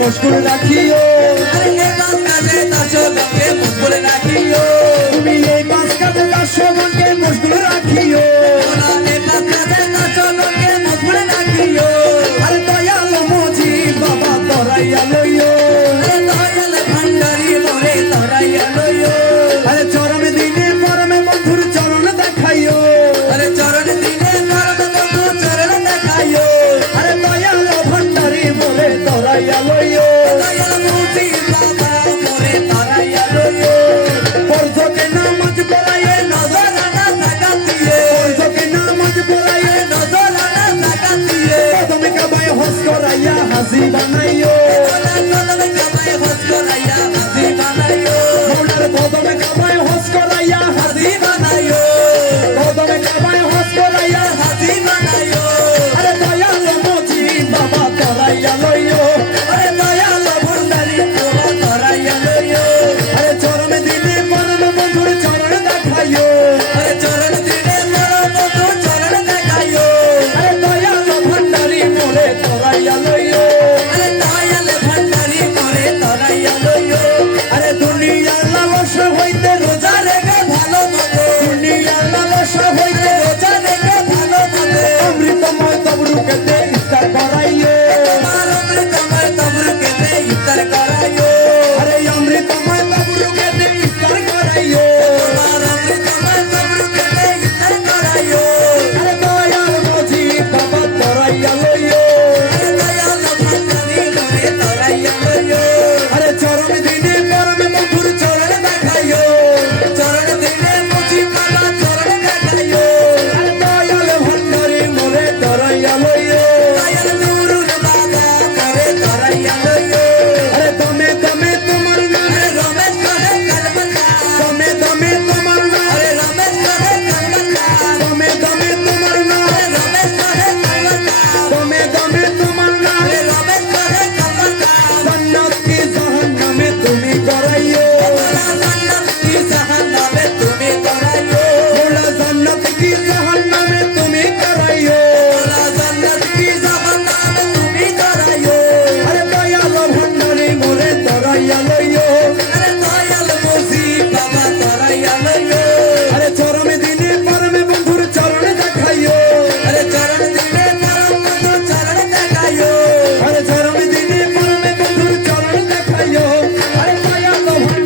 মশগুল রাখিও। আরে এই পাঁচ কাজে 10 জনকে মশগুল রাখিও। তুমি এই পাঁচ কাজে 10 জনকে মশগুল রাখিও। এই পাঁচ কাজে 10 জনকে মশগুল রাখিও। আরে দয়াল মজি বাবা তরাইয়া লইও। আরে দয়াল ভান্ডারি মোরে তরাইয়া লইও। আরে চরণ দিনে পরমে বন্ধুর চরণ দেখাইও। আরে চরণ দিনে পরম বন্ধু চরণ দেখাইও। আরে দয়াল ভান্ডারি মোরে তরাইয়া লইও।